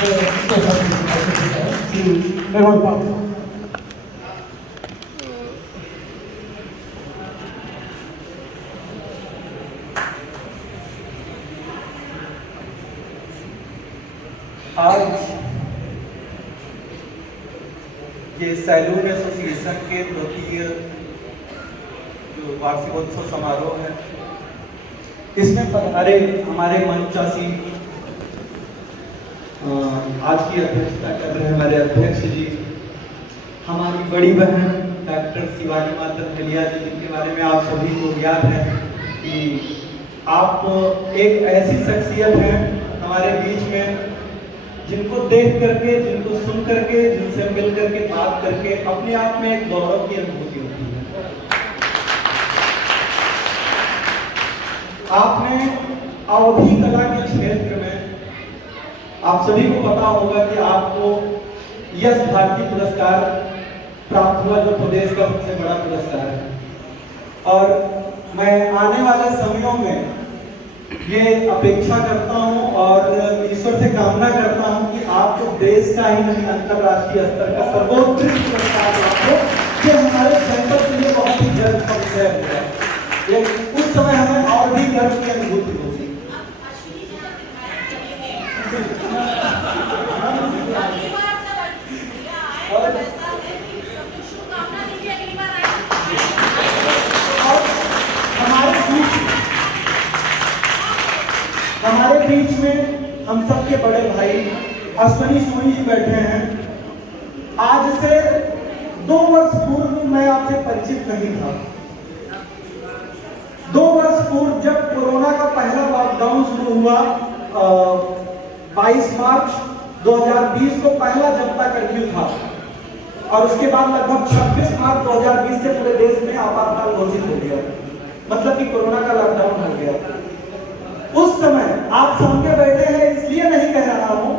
आज ये salon association के द्वितीय जो वार्षिकोत्सव समारोह है, इसमें पधारे हमारे मंचासी आज की अध्यक्षता कर रहे हमारे अध्यक्ष जी, हमारी बड़ी बहन डॉक्टर शिवानी माता ढलिया जी, जिनके बारे में आप सभी को ज्ञात है कि आप एक ऐसी शख्सियत हैं हमारे बीच में जिनको देख करके, जिनको सुन करके, जिनसे मिल करके, बात करके अपने आप में एक गौरव की अनुभूति होती है। आपने अवधि कला के क्षेत्र में, आप सभी को पता होगा कि आपको यश भारती पुरस्कार प्राप्त हुआ, जो प्रदेश का सबसे बड़ा पुरस्कार है। और मैं आने वाले समयों में ये अपेक्षा करता हूं और ईश्वर से कामना करता हूं कि आपको देश का ही नहीं, अंतरराष्ट्रीय स्तर का सर्वोत्कृष्ट पुरस्कार प्राप्त हो, ये हमारे जनपद के लिए बहुत ही गर्व का विषय होगा। उस समय हमें और भी गर्व की अनुभूति होगी। हमारे बीच में हम सबके बड़े भाई अश्विनी सोनी जी बैठे हैं। आज से 2 वर्ष पूर्व मैं आपसे परिचित नहीं था। 2 वर्ष पूर्व जब कोरोना का पहला लॉकडाउन शुरू हुआ, 22 मार्च 2020 को पहला जनता कर्फ्यू था और उसके बाद लगभग 26 मार्च 2020 से पूरे देश में आपातकाल घोषित हो गया, मतलब कि कोरोना का लॉकडाउन हो गया। उस समय आप सामने बैठे हैं इसलिए नहीं कह रहा हूं,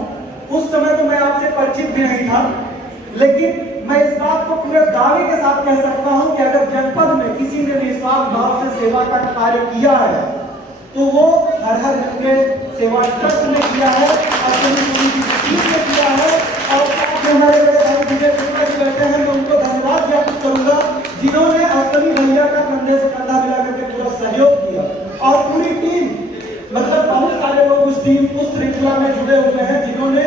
उस समय तो मैं आपसे परिचित भी नहीं था, लेकिन मैं इस बात को पूरे दावे के साथ कह सकता हूं कि अगर जनपद में किसी ने निस्वार्थ भाव से सेवा का कार्य किया है तो वो हर हर गंगे सेवा ट्रस्ट ने किया है, किया है। और हमारे बड़े भाई विजय बैठे हैं, मैं उनको धन्यवाद ज्ञापित करूंगा जिन्होंने अश्विनी भैया का कंधे से कंधा मिला करके पूरा सहयोग किया। और पूरी टीम, मतलब बहुत सारे लोग उस टीम, उस श्रृंखला में जुड़े हुए हैं जिन्होंने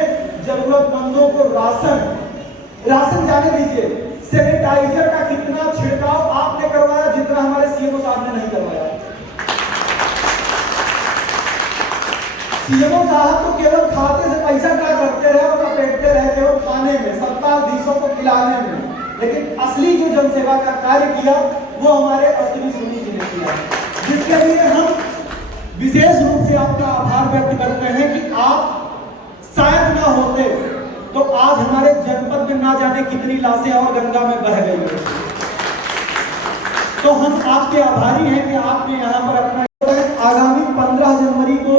जरूरतमंदों को राशन जाने दीजिए, सैनिटाइजर का कितना छिड़काव आपने करवाया जितना हमारे सीएमओ साहब ने नहीं करवाया। सीएमओ साहब तो केवल खाते से पैसा क्या करते रहे और लपेटते रहे केवल खाने में, सत्ताधीशों को खिलाने में, लेकिन असली जो जनसेवा का कार्य किया वो हमारे अश्विनी सोनी जी ने किया, जिसके लिए हम विशेष रूप से आपका आभार व्यक्त करते हैं कि आप शायद ना होते तो आज हमारे जनपद में ना जाने कितनी लाशें और गंगा में बह गई होती। तो हम आपके आभारी हैं कि आपने यहाँ पर अपना आगामी 15 जनवरी को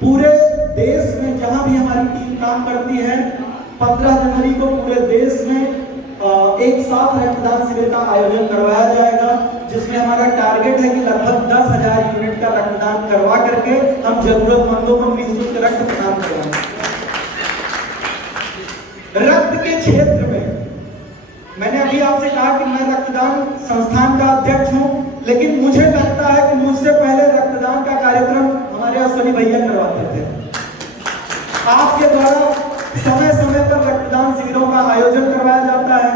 पूरे देश में जहां भी हमारी टीम काम करती है, 15 जनवरी को पूरे देश में एक साथ रक्तदान शिविर का आयोजन करवाया जाएगा, जिसमें हमारा टारगेट है कि लगभग 10,000 यूनिट का रक्तदान करवा करके हम जरूरतमंदों को निःशुल्क रक्त प्रदान करवाएंगे। रक्त के क्षेत्र में मैंने अभी आपसे कहा कि मैं रक्तदान संस्थान का अध्यक्ष हूं, लेकिन मुझे लगता है कि मुझसे पहले रक्तदान का कार्यक्रम हमारे अश्विनी भैया करवाते थे। आपके द्वारा समय समय पर रक्तदान शिविरों का आयोजन करवाया जाता है।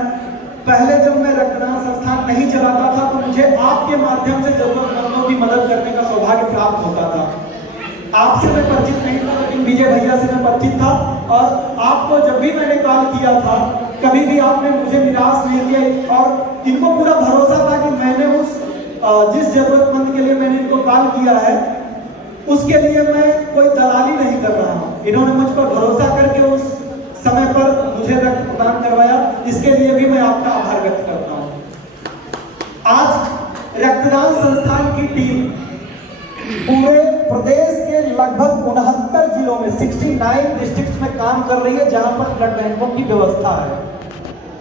पहले जब मैं रक्तदान संस्थान नहीं चलाता था तो मुझे आपके माध्यम से जरूरतमंदों की मदद करने का सौभाग्य प्राप्त होता था। आपसे मैं परिचित नहीं था, लेकिन विजय भैया से मैं परिचित था और आपको जब भी मैंने कॉल किया था कभी भी आपने मुझे निराश नहीं किया और इनको पूरा भरोसा था कि मैंने जिस जरूरतमंद के लिए मैंने इनको कॉल किया है उसके लिए मैं कोई दलाली नहीं कर रहा हूँ। इन्होंने मुझ पर भरोसा करके उस समय पर मुझे रक्त प्रदान करवाया, इसके लिए भी मैं आपका आभार व्यक्त करता हूँ। आज रक्तदान संस्थान की टीम पूरे प्रदेश के लगभग 69 जिलों में 69 डिस्ट्रिक्ट्स में काम कर रही है जहां पर ब्लड बैंकों की व्यवस्था है।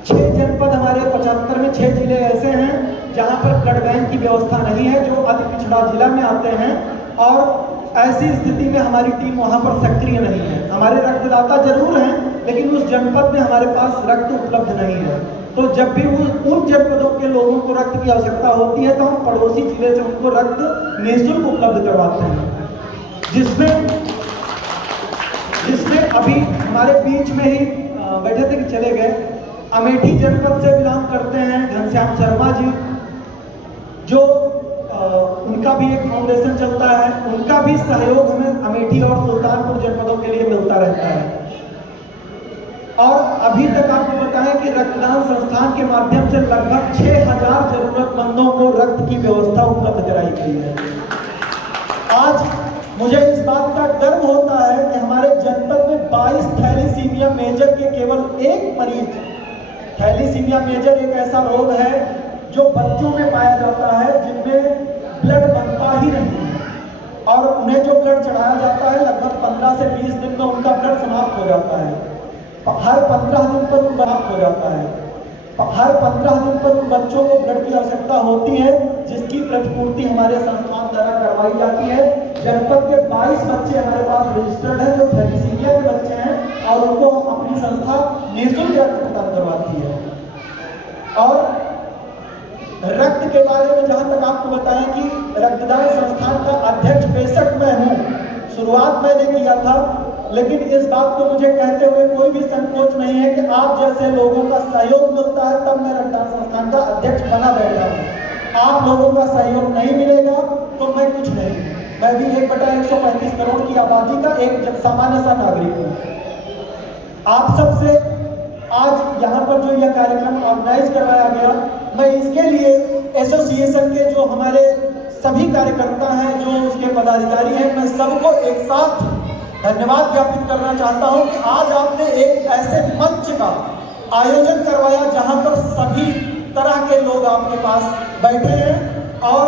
6 जनपद हमारे 75 में 6 जिले ऐसे हैं जहां पर ब्लड बैंक की व्यवस्था नहीं है, जो अति पिछड़ा जिला में आते हैं। और ऐसी स्थिति में हमारी टीम वहां पर सक्रिय नहीं है। हमारे रक्तदाता जरूर हैं, लेकिन उस जनपद में हमारे पास रक्त उपलब्ध नहीं है। तो जब भी उन जनपदों के लोगों को रक्त की आवश्यकता होती है तो हम पड़ोसी जिले से उनको रक्त निःशुल्क उपलब्ध करवाते हैं, जिसमें अभी हमारे बीच में ही बैठे थे कि चले गए, अमेठी जनपद से बिलोंग करते हैं घनश्याम शर्मा जी, जो उनका भी एक फाउंडेशन चलता है। उनका भी सहयोग हमें अमेठी और सुल्तानपुर जनपदों के लिए मिलता रहता है। और अभी तक आपको बताएं कि रक्तदान संस्थान के माध्यम से लगभग 6000 जरूरतमंदों को रक्त की व्यवस्था उपलब्ध कराई गई है। आज मुझे इस बात का गर्व होता है कि हमारे जनपद में 22 थैलीसीमिया मेजर के केवल एक मरीज, थैलीसीमिया मेजर एक ऐसा रोग है जो बच्चों में पाया जाता है जिनमें ब्लड बनता ही नहीं है, और उन्हें जो ब्लड चढ़ाया जाता है लगभग 15 से 20 दिन में उनका ब्लड समाप्त हो जाता है। हर 15 दिन पर उन समाप्त हो जाता है। हर 15 दिन पर उन बच्चों को ब्लड की आवश्यकता होती है, जिसकी प्रतिपूर्ति हमारे संस्थान द्वारा करवाई जाती है। जनपद के 22 बच्चे हमारे पास रजिस्टर्ड हैं जो थैलीसीमिया के बच्चे हैं, और उनको अपनी संस्था निःशुल्क रक्त प्रदान करवाती है। और रक्त के बारे में जहां तक आपको बताएं कि रक्तदान संस्थान का अध्यक्ष बेशक मैं हूं, शुरुआत मैंने किया था, लेकिन इस बात को मुझे कहते हुए कोई भी संकोच नहीं है कि आप जैसे लोगों का सहयोग मिलता है तब मैं रक्तदान संस्थान का अध्यक्ष बना बैठा हूं। आप लोगों का सहयोग नहीं मिलेगा तो मैं कुछ नहीं, मैं भी 1/135 करोड़ की आबादी का एक सामान्य सा नागरिक हूं। आप सबसे आज यहाँ पर जो यह कार्यक्रम ऑर्गेनाइज करवाया गया, मैं इसके लिए एसोसिएशन के जो हमारे सभी कार्यकर्ता हैं, जो उसके पदाधिकारी हैं, मैं सबको एक साथ धन्यवाद ज्ञापित करना चाहता हूं कि आज आपने एक ऐसे मंच का आयोजन करवाया जहां पर सभी तरह के लोग आपके पास बैठे हैं और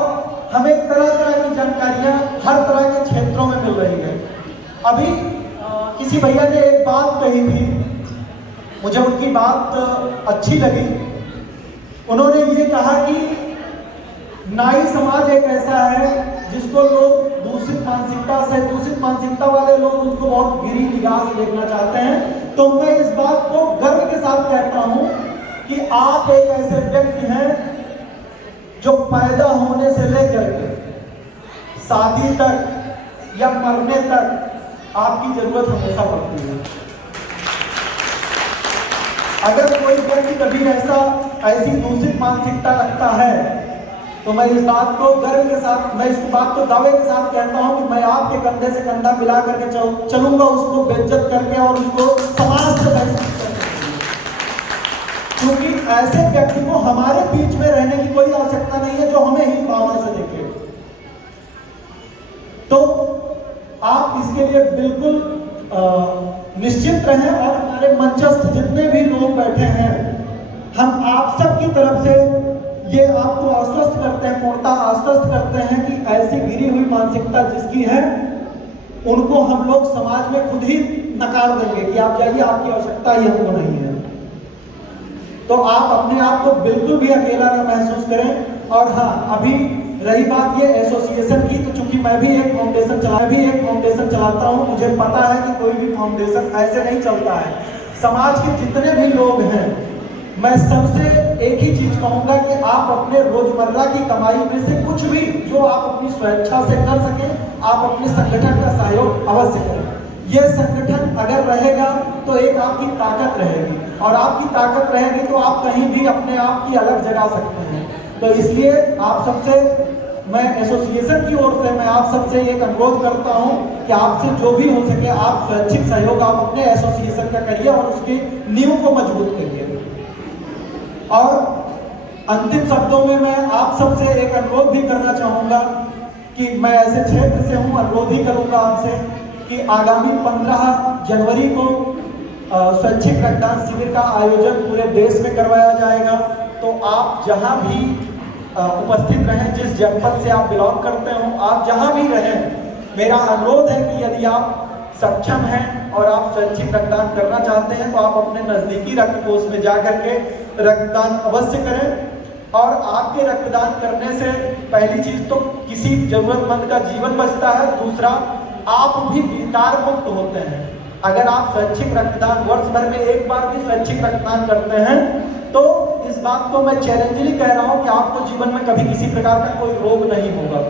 हमें तरह तरह की जानकारियां हर तरह के क्षेत्रों में मिल रही है। अभी किसी भैया ने एक बात कही थी, मुझे उनकी बात अच्छी लगी। उन्होंने ये कहा कि नाई समाज एक ऐसा है जिसको लोग दूषित मानसिकता वाले लोग उसको बहुत गिरी निगाह से देखना चाहते हैं। तो मैं इस बात को गर्व के साथ कहता हूं कि आप एक ऐसे व्यक्ति हैं जो पैदा होने से लेकर के शादी तक या मरने तक आपकी जरूरत हमेशा पड़ती है। अगर कोई व्यक्ति कभी ऐसी दूषित मानसिकता रखता है तो मैं इस बात को गर्व के साथ, मैं इस बात को दावे के साथ कहता हूं कि मैं आपके कंधे से कंधा मिला करके चलूंगा, उसको बेइज्जत करके और उसको समाज से बहिष्कृत करके, क्योंकि ऐसे व्यक्ति को हमारे बीच में रहने की कोई आवश्यकता नहीं है जो हमें ही भावना से देखे। तो आप इसके लिए बिल्कुल निश्चित रहें, और हमारे मंचस्थ जितने भी लोग बैठे हैं, हम आप सब की तरफ से ये आपको आश्वस्त करते हैं, पूर्णतः आश्वस्त करते हैं कि ऐसी गिरी हुई मानसिकता जिसकी है उनको हम लोग समाज में खुद ही नकार देंगे कि आप जाइए, आपकी आवश्यकता ही हमको नहीं है। तो आप अपने आप को बिल्कुल भी अकेला न महसूस करें। और हाँ, अभी रही बात ये एसोसिएशन की, तो चूंकि मैं भी एक फाउंडेशन चलाता हूँ, मुझे पता है कि कोई भी फाउंडेशन ऐसे नहीं चलता है। समाज के जितने भी लोग हैं, मैं सबसे एक ही चीज कहूंगा कि आप अपने रोजमर्रा की कमाई में से कुछ भी जो आप अपनी स्वेच्छा से कर सकें, आप अपने संगठन का सहयोग अवश्य करें। यह संगठन अगर रहेगा तो एक आपकी ताकत रहेगी, और आपकी ताकत रहेगी तो आप कहीं भी अपने आप की अलग जगा सकते हैं। तो इसलिए आप सबसे, मैं एसोसिएशन की ओर से मैं आप सबसे एक अनुरोध करता हूं कि आपसे जो भी हो सके आप स्वैच्छिक सहयोग आप अपने एसोसिएशन का करिए और उसकी नींव को मजबूत करिए। और अंतिम शब्दों में मैं आप सबसे एक अनुरोध भी करना चाहूंगा कि मैं ऐसे क्षेत्र से हूं, अनुरोध ही करूंगा आपसे कि आगामी 15 जनवरी को स्वैच्छिक रक्तदान शिविर का आयोजन पूरे देश में करवाया जाएगा। तो आप जहां भी उपस्थित रहें, जिस जनपद से आप बिलोंग करते हो, आप जहां भी रहें, मेरा अनुरोध है कि यदि आप सक्षम हैं और आप स्वैच्छिक रक्तदान करना चाहते हैं तो आप अपने नजदीकी रक्त कोष में जाकर के रक्तदान अवश्य करें। और आपके रक्तदान करने से पहली चीज तो किसी जरूरतमंद का जीवन बचता है, दूसरा आप भी विकार मुक्त होते हैं। अगर आप स्वैच्छिक रक्तदान वर्ष भर में एक बार भी स्वैच्छिक रक्तदान करते हैं तो इस बात को मैं चैलेंजली कह रहा हूं कि आपको जीवन में कभी किसी प्रकार का कोई रोग नहीं होगा।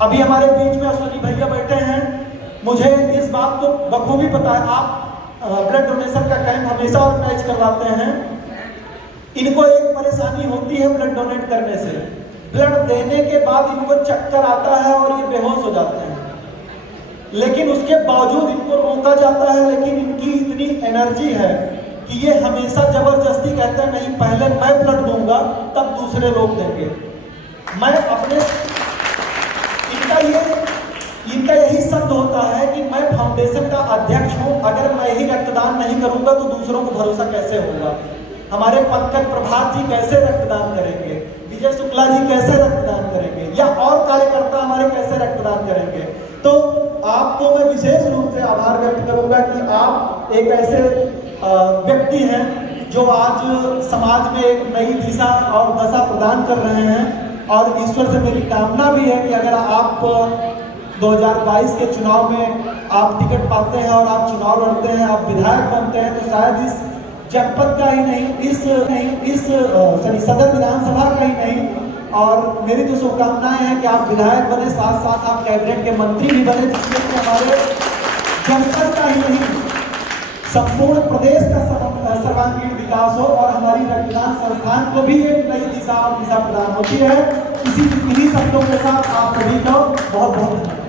अभी हमारे बीच में अश्विनी भैया बैठे हैं, मुझे इस बात को बखूबी पता है, आप ब्लड डोनेशन का कैंप हमेशा ऑर्गेनाइज करवाते हैं। इनको एक परेशानी होती है ब्लड डोनेट करने से, ब्लड देने के बाद इनको चक्कर आता है और ये बेहोश हो जाते हैं, लेकिन उसके बावजूद इनको रोका जाता है। लेकिन इनकी इतनी एनर्जी है कि ये हमेशा जबरदस्ती कहते हैं नहीं, पहले मैं ब्लड दूंगा तब दूसरे लोग देंगे। मैं अपने इनका यही शब्द होता है कि मैं फाउंडेशन का अध्यक्ष हूं, अगर मैं ही रक्तदान नहीं करूंगा तो दूसरों को भरोसा कैसे होगा। हमारे पंकज प्रभात जी कैसे रक्तदान करेंगे, विजय शुक्ला जी कैसे रक्तदान करेंगे, या और कार्यकर्ता हमारे कैसे रक्तदान करेंगे। तो आपको मैं विशेष रूप से आभार व्यक्त करूंगा कि आप एक ऐसे व्यक्ति हैं जो आज समाज में एक नई दिशा और दशा प्रदान कर रहे हैं। और ईश्वर से मेरी कामना भी है कि अगर आप 2022 के चुनाव में आप टिकट पाते हैं और आप चुनाव लड़ते हैं, आप विधायक बनते हैं, तो शायद इस जनपद का ही नहीं, इस सदर विधानसभा का ही नहीं, और मेरी तो शुभकामनाएं हैं कि आप विधायक बने, साथ साथ आप कैबिनेट के मंत्री भी बने, जिससे कि हमारे जनपद का ही नहीं संपूर्ण प्रदेश का सर्वांगीण विकास हो और हमारी रक्तदान संस्थान को भी एक नई दिशा और दिशा प्रदान होती है। इन्हीं शब्दों के साथ आप सभी को बहुत बहुत धन्यवाद।